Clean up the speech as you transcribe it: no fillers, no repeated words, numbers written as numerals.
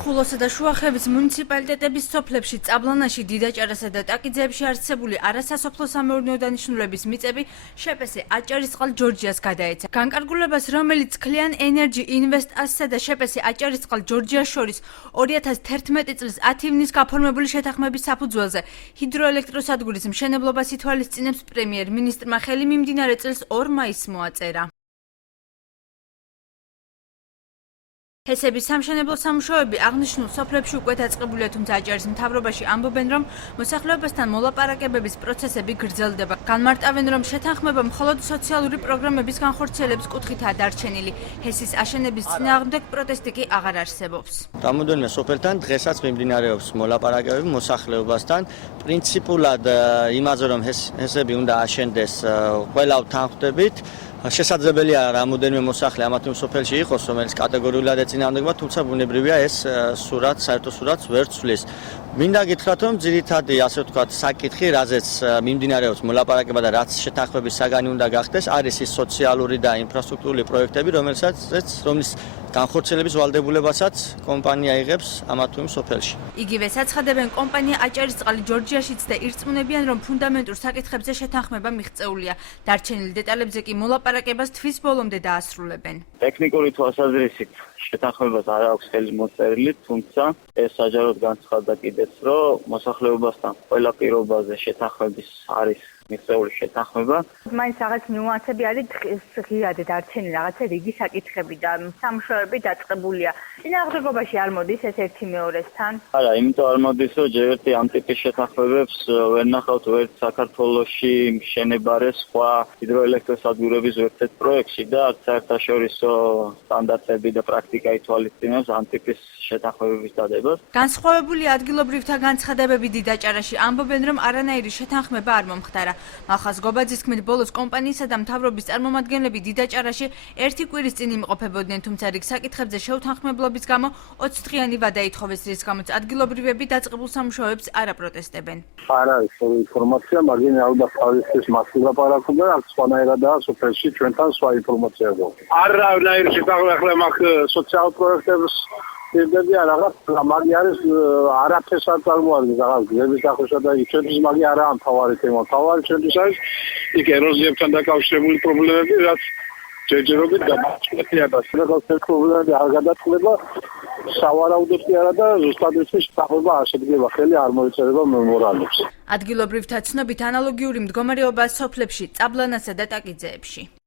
ხულოსა და შუახევის მუნიციპალიტეტების სოფლებში წაბლანაში, დიდაჭარასა და ტაკიძეებში არსებული არასასოფლო-სამეურნეო დანიშნულების მიწები შეპესე აჭარისწყალ ჯორჯიას გადაეცა. განკარგულებას, რომელიც Clean Energy Invest AS-სა და შეპესე აჭარისწყალ ჯორჯიას შორის 2011 წლის 10 ივნისს გაფორმებული შეთანხმების საფუძველზე ჰიდროელექტროსადგურის მშენებლობას ითვალისწინებს პრემიერ-მინისტრმა ხელი მიმდინარე წლის 2 მაისს მოაწერა. ჰესების სამშენებლო სამუშაოები აღნიშნულ სოფლებში უკვე დაწყებულია, თუმცა აჭარის მთავრობაში ამბობენ, რომ მოსახლეობასთან მოლაპარაკებების პროცესები გრძელდება. განმარტავენ, რომ შეთანხმება მხოლოდ სოციალური პროგრამების განხორციელების კუთხითაა დარჩენილი. ჰესის აშენების წინააღმდეგ პროტესტი კი აღარ არსებობს. რამოდენიმე სოფელთან დღესაც მიმდინარეობს მოლაპარაკებები მოსახლეობასთან. პრინციპულად იმაზე, რომ ჰესები უნდა აშენდეს, ყველა ვთანხმდებით. შესაძლებელია რამოდენიმე მოსახლე ამათ სოფელში იყოს, რომელიც კატეგორიულად ეწინააღმდეგება, თუმცა ბუნებრივია ეს საერთო სურათს ვერ ცვლის. მინდა გითხრათ, რომ ძირითადი, ასე ვთქვათ, საკითხი, რაზეც მიმდინარეობს მოლაპარაკება და რაც შეთანხმების საგანი უნდა გახდეს, არის ის სოციალური და ინფრასტრუქტურული პროექტები, რომლის განხორციელების ვალდებულებასაც კომპანია იღებს ამათ სოფელში. იგივე საცხადებენ კომპანია აჭარისწყალი ჯორჯიაშიც და ირწმუნებიან, რომ ფუნდამენტურ საკითხებზე შეთანხმება მიღწეულია. დარჩენილ დეტალებზე კი მოლაპარაკებას თვის ბოლომდე დაასრულებენ. ტექნიკური თვალსაზრისით შეთანხმებას არ აქვს ხელი მოწერილი, თუმცა ეს საჯაროდ განცხადდა კიდეც, რომ მოსახლეობასთან ყველა პირობაზე შეთანხმების არის მიღწეული შეთანხმება. მაინც რაღაც ნიუანსები არის ღიად დარჩენილი, რაღაცა რიგი საკითხები და სამუშაოები დაწყებულია. წინააღმდეგობაში არ მოდის ეს ერთი მეორესთან? არა, იმიტომ არ მოდის, რომ ჯერ ერთი ამ ტიპის შეთანხმებებს ვერ ნახავთ ვერც საქართველოში მშენებარე სხვა ჰიდროელექტროსადგურების ერთ-ერთ პროექტში და საერთაშორისო სტანდარტები და პრაქტიკა ითვალისწინებს ამ ტიპის შეთანხმებების დადებას. განსხვავებული ადგილობრივთა განცხადებები დიდაჭარაში ამბობენ, რომ არანაირი შეთანხმება არ მომხდარა. მახას გობაძის თქმით, ბოლოს კომპანიისა და მთავრობის წარმომადგენლები დიდაჭარაში ერთი კვირის წინ იმყოფებოდნენ, თუმცა რიგ საკითხებზე შეუთანხმებლობის გამო 20 დღიანი ვადა ითხოვეს, რის გამოც ადგილობრივები დაწყებულ სამუშაოებს არ აპროტესტებენ. არ არის ინფორმაცია, მაგრამ ალბათ არის მასში ლაპარაკობა, აქ სხვანაირადაა სოფელში ჩვენთან სხვა ინფორმაცია გვაქვს. არანაირი შეთანხმება მაქვს სოციალ პროექტებს პირდები რაღაც მაგი არის არაფერს არ წარმოადგენს რაღაც გზების დახვეშა და ჩვენთვის მაგი არაა მთავარი თემა. მთავარი ჩვენთვის არის იქ ეროზიებთან დაკავშირებული პრობლემები, რაც ჯერჯერობით გადაჭრილია და ეს პრობლემები არ გადაწყდება. სავარაუდოდ კი არა და ზუსტად ის შეთანხმება არ შედგება, ხელი არ მოიწერება მემორანდუმს. ადგილობრივთა ცნობით ანალოგიური მდგომარეობაა სოფლებში, წაბლანასა და ტაკიძეებში.